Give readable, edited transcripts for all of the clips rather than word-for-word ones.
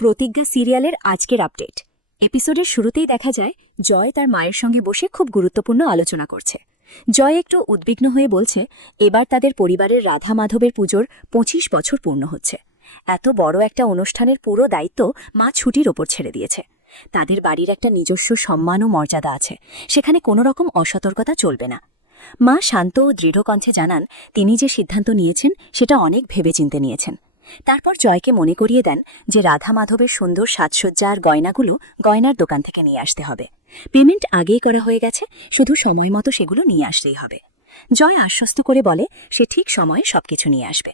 প্রতিজ্ঞা সিরিয়ালের আজকের আপডেট। এপিসোডের শুরুতেই দেখা যায় জয় তার মায়ের সঙ্গে বসে খুব গুরুত্বপূর্ণ আলোচনা করছে। জয় একটু উদ্বিগ্ন হয়ে বলছে এবার তাদের পরিবারের রাধা মাধবের পুজোর ২৫ বছর পূর্ণ হচ্ছে। এত বড় একটা অনুষ্ঠানের পুরো দায়িত্ব মা ছুটির ওপর ছেড়ে দিয়েছে। তাদের বাড়ির একটা নিজস্ব সম্মান ও মর্যাদা আছে, সেখানে কোনো রকম অসতর্কতা চলবে না। মা শান্ত ও দৃঢ় কণ্ঠে জানান তিনি যে সিদ্ধান্ত নিয়েছেন সেটা অনেক ভেবেচিন্তে নিয়েছেন। তারপর জয়কে মনে করিয়ে দেন যে রাধা মাধবের সুন্দর সাজসজ্জা আর গয়নাগুলো গয়নার দোকান থেকে নিয়ে আসতে হবে। পেমেন্ট আগেই করা হয়ে গেছে, শুধু সময় মতো সেগুলো নিয়ে আসতেই হবে। জয় আশ্বস্ত করে বলে সে ঠিক সময়ে সবকিছু নিয়ে আসবে।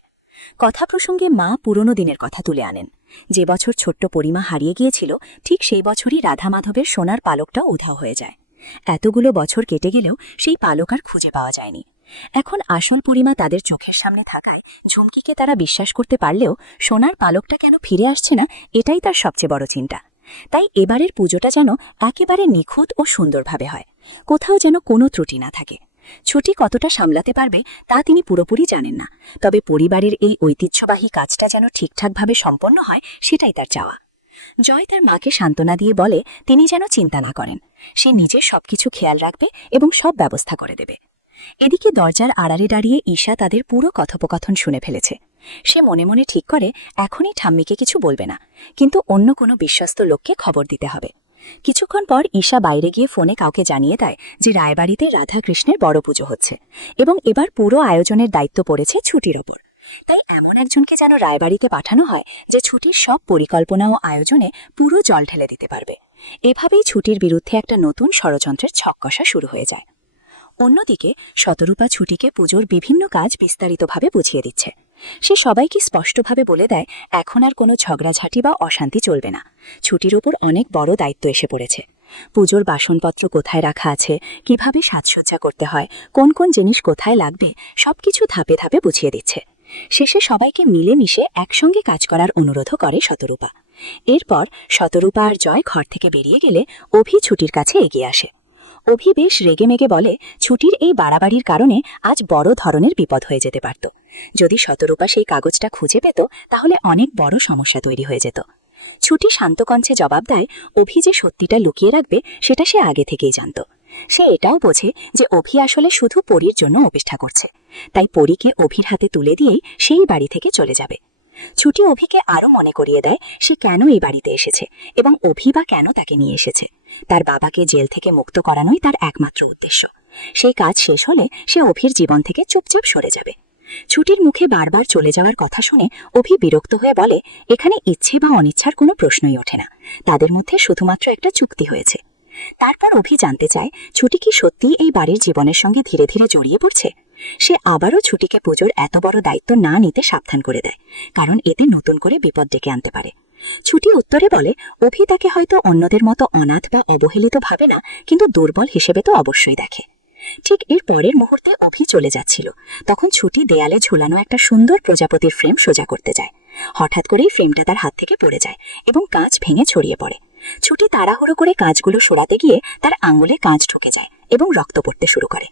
কথা প্রসঙ্গে মা পুরনো দিনের কথা তুলে আনেন। যে বছর ছোট্ট পরিমা হারিয়ে গিয়েছিল, ঠিক সেই বছরই রাধা মাধবের সোনার পালকটা উধাও হয়ে যায়। এতগুলো বছর কেটে গেলেও সেই পালক আর খুঁজে পাওয়া যায়নি। এখন আসল পরিমা তাদের চোখের সামনে থাকায় ঝুমকিকে তারা বিশ্বাস করতে পারলেও সোনার পালকটা কেন ফিরে আসছে না, এটাই তার সবচেয়ে বড় চিন্তা। তাই এবারের পুজোটা যেন একেবারে নিখুঁত ও সুন্দরভাবে হয়, কোথাও যেন কোনো ত্রুটি না থাকে। ছুটি কতটা সামলাতে পারবে তা তিনি পুরোপুরি জানেন না, তবে পরিবারের এই ঐতিহ্যবাহী কাজটা যেন ঠিকঠাকভাবে সম্পন্ন হয় সেটাই তার চাওয়া। জয় তার মাকে সান্ত্বনা দিয়ে বলে তিনি যেন চিন্তা না করেন, সে নিজে সবকিছু খেয়াল রাখবে এবং সব ব্যবস্থা করে দেবে। এদিকে দরজার আড়ালে দাঁড়িয়ে ঈশা তাদের পুরো কথোপকথন শুনে ফেলেছে। সে মনে মনে ঠিক করে এখনই ঠাম্মিকে কিছু বলবে না, কিন্তু অন্য কোনো বিশ্বস্ত লোককে খবর দিতে হবে। কিছুক্ষণ পর ঈশা বাইরে গিয়ে ফোনে কাউকে জানিয়ে দেয় যে রায়বাড়িতে রাধাকৃষ্ণের বড় পুজো হচ্ছে এবং এবার পুরো আয়োজনের দায়িত্ব পড়েছে ছুটির ওপর। তাই এমন একজনকে যেন রায়বাড়িতে পাঠানো হয় যে ছুটির সব পরিকল্পনা ও আয়োজনে পুরো জল ঢেলে দিতে পারবে। এভাবেই ছুটির বিরুদ্ধে একটা নতুন ষড়যন্ত্রের ছককষা শুরু হয়ে যায়। অন্যদিকে শতরূপা ছুটিকে পুজোর বিভিন্ন কাজ বিস্তারিতভাবে বুঝিয়ে দিচ্ছে। সে সবাইকে স্পষ্টভাবে বলে দেয় এখন আর কোনো ঝগড়াঝাঁটি বা অশান্তি চলবে না। ছুটির ওপর অনেক বড় দায়িত্ব এসে পড়েছে। পুজোর বাসনপত্র কোথায় রাখা আছে, কিভাবে সাজসজ্জা করতে হয়, কোন কোন জিনিস কোথায় লাগবে, সবকিছু ধাপে ধাপে বুঝিয়ে দিচ্ছে। শেষে সবাইকে মিলেমিশে একসঙ্গে কাজ করার অনুরোধও করে শতরূপা। এরপর শতরূপা আর জয় ঘর থেকে বেরিয়ে গেলে অভি ছুটির কাছে এগিয়ে আসে। অভি বেশ রেগেমেগে বলে ছুটির এই বাড়াবাড়ির কারণে আজ বড় ধরনের বিপদ হয়ে যেতে পারত। যদি শতরূপা সেই কাগজটা খুঁজে পেত তাহলে অনেক বড় সমস্যা তৈরি হয়ে যেত। ছুটি শান্ত কণ্ঠে জবাব দেয় অভি যে সত্যিটা লুকিয়ে রাখবে সেটা সে আগে থেকেই জানত। সে এটাও বোঝে যে অভি আসলে শুধু পরীর জন্য অপেক্ষা করছে, তাই পরীকে অভির হাতে তুলে দিয়েই সেই বাড়ি থেকে চলে যাবে। ছুটি অভিকে আরও মনে করিয়ে দেয় সে কেন এই বাড়িতে এসেছে এবং অভি বা কেন তাকে নিয়ে এসেছে। তার বাবাকে জেল থেকে মুক্ত করানোই তার একমাত্র উদ্দেশ্য। সেই কাজ শেষ হলে সে অভির জীবন থেকে চুপচাপ সরে যাবে। ছুটির মুখে বারবার চলে যাওয়ার কথা শুনে অভি বিরক্ত হয়ে বলে এখানে ইচ্ছে বা অনিচ্ছার কোনো প্রশ্নই ওঠে না, তাদের মধ্যে শুধুমাত্র একটা চুক্তি হয়েছে। তারপর অভি জানতে চায় ছুটি কি সত্যিই এই বাড়ির জীবনের সঙ্গে ধীরে ধীরে জড়িয়ে পড়ছে। সে আবারও ছুটিকে পুজোর এত বড় দায়িত্ব না নিতে সাবধান করে দেয়, কারণ এতে নতুন করে বিপদ ডেকে আনতে পারে। ছুটি উত্তরে বলে অভি তাকে হয়তো অন্যদের মতো অনাথ বা অবহেলিত ভাবে না, কিন্তু দুর্বল হিসেবে তো অবশ্যই দেখে। ঠিক এর পরের মুহূর্তে অভি চলে যাচ্ছিল, তখন ছুটি দেয়ালে ঝুলানো একটা সুন্দর প্রজাপতির ফ্রেম সোজা করতে যায়। হঠাৎ করেই ফ্রেমটা তার হাত থেকে পড়ে যায় এবং কাঁচ ভেঙে ছড়িয়ে পড়ে। ছুটি তাড়াহুড়ো করে কাঁচগুলো সরাতে গিয়ে তার আঙুলে কাঁচ ঢুকে যায় এবং রক্ত পড়তে শুরু করে।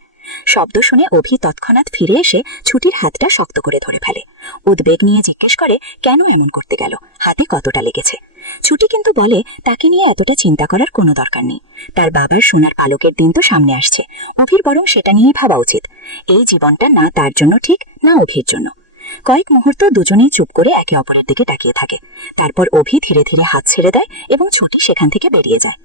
শব্দ শুনে অভি তৎক্ষণাৎ ফিরে এসে ছুটির হাতটা শক্ত করে ধরে ফেলে। উদ্বেগ নিয়ে জিজ্ঞেস করে কেন এমন করতে গেল, হাতে কতটা লেগেছে। ছুটি কিন্তু বলে তাকে নিয়ে এতটা চিন্তা করার কোনো দরকার নেই, তার বাবার সোনার পালকের দিন তো সামনে আসছে, অভির বরং সেটা নিয়েই ভাবা উচিত। এই জীবনটা না তার জন্য ঠিক না অভির জন্য। কয়েক মুহূর্ত দুজনেই চুপ করে একে অপরের দিকে তাকিয়ে থাকে। তারপর অভি ধীরে ধীরে হাত ছেড়ে দেয় এবং ছুটি সেখান থেকে বেরিয়ে যায়।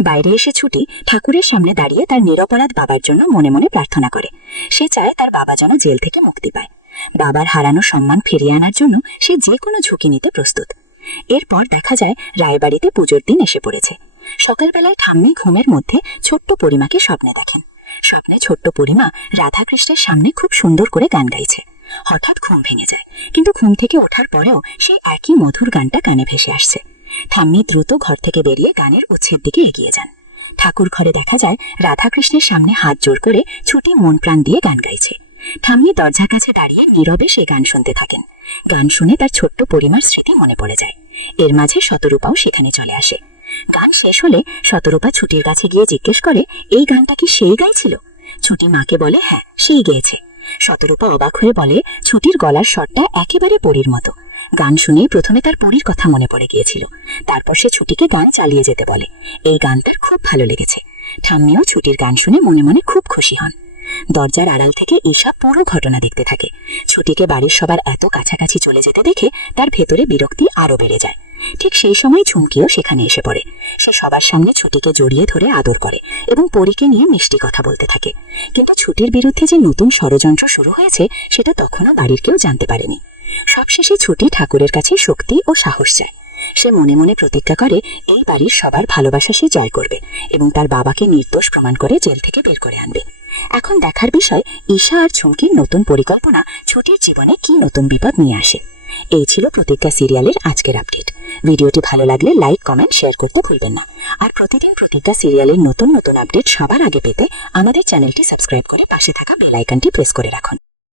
বাইরে এসে ছুটি ঠাকুরের সামনে দাঁড়িয়ে তার নিরপরাধ বাবার জন্য মনে মনে প্রার্থনা করে। সে চায় তার বাবা যেন জেল থেকে মুক্তি পায়। বাবার হারানো সম্মান ফিরিয়ে আনার জন্য সে যে কোনো ঝুঁকি নিতে প্রস্তুত। এরপর দেখা যায় রায়বাড়িতে পুজোর দিন এসে পড়েছে। সকালবেলায় ঠাম্মি ঘুমের মধ্যে ছোট্ট পরিমাকে স্বপ্নে দেখেন। স্বপ্নে ছোট্ট পরিমা রাধাকৃষ্ণের সামনে খুব সুন্দর করে গান গাইছে। হঠাৎ ঘুম ভেঙে যায়, কিন্তু ঘুম থেকে ওঠার পরেও সেই একই মধুর গানটা কানে ভেসে আসছে। ঠাম্মি দ্রুত ঘর থেকে বেরিয়ে গানের উৎসের দিকে এগিয়ে যান। ঠাকুর ঘরে দেখা যায় রাধাকৃষ্ণের সামনে হাত জোড় করে ছুটি মন প্রাণ দিয়ে গান গাইছে। ঠাম্মি দরজার কাছে দাঁড়িয়ে নীরবে সে গান শুনতে থাকেন। গান শুনে তার ছোট্ট পরিমার স্মৃতি মনে পড়ে যায়। এর মাঝে শতরূপাও সেখানে চলে আসে। গান শেষ হলে শতরূপা ছুটির কাছে গিয়ে জিজ্ঞেস করে এই গানটা কি সেই গাইছিল। ছুটি মাকে বলে হ্যাঁ সেই গেয়েছে। শতরূপা অবাক হয়ে বলে ছুটির গলার স্বরটা একেবারে পরীর মতো। গান শুনেই প্রথমে তার পরীর কথা মনে পড়ে গিয়েছিল। তারপর সে ছুটিকে গান চালিয়ে যেতে বলে। এই গান তার খুব ভালো লেগেছে। ঠাম্মিও ছুটির গান শুনে মনে মনে খুব খুশি হন। দরজার আড়াল থেকে ঈশা পুরো ঘটনা দেখতে থাকে। ছুটিকে বাড়ির সবার এত কাছাকাছি চলে যেতে দেখে তার ভেতরে বিরক্তি আরো বেড়ে যায়। ঠিক সেই সময় ঝুমকিও সেখানে এসে পড়ে। সে সবার সামনে ছুটিকে জড়িয়ে ধরে আদর করে এবং পরীকে নিয়ে মিষ্টি কথা বলতে থাকে। কিন্তু ছুটির বিরুদ্ধে যে নতুন ষড়যন্ত্র শুরু হয়েছে সেটা তখনও বাড়ির কেউ জানতে পারেনি। সবশেষে ছুটি ঠাকুরের কাছে শক্তি ও সাহস চায়। সে মনে মনে প্রতিজ্ঞা করে এই বাড়ির সবার ভালোবাসা সে জয় করবে এবং তার বাবাকে নির্দোষ প্রমাণ করে জেল থেকে বের করে আনবে। এখন দেখার বিষয় ঈশা আর ঝুমকির নতুন পরিকল্পনা ছুটির জীবনে কি নতুন বিপদ নিয়ে আসে। এই ছিল প্রতিজ্ঞা সিরিয়ালের আজকের আপডেট। ভিডিওটি ভালো লাগলে লাইক, কমেন্ট, শেয়ার করতে ভুলবেন না। আর প্রতিদিন প্রতিজ্ঞা সিরিয়ালের নতুন নতুন আপডেট সবার আগে পেতে আমাদের চ্যানেলটি সাবস্ক্রাইব করে পাশে থাকা বেল আইকনটি প্রেস করে রাখুন।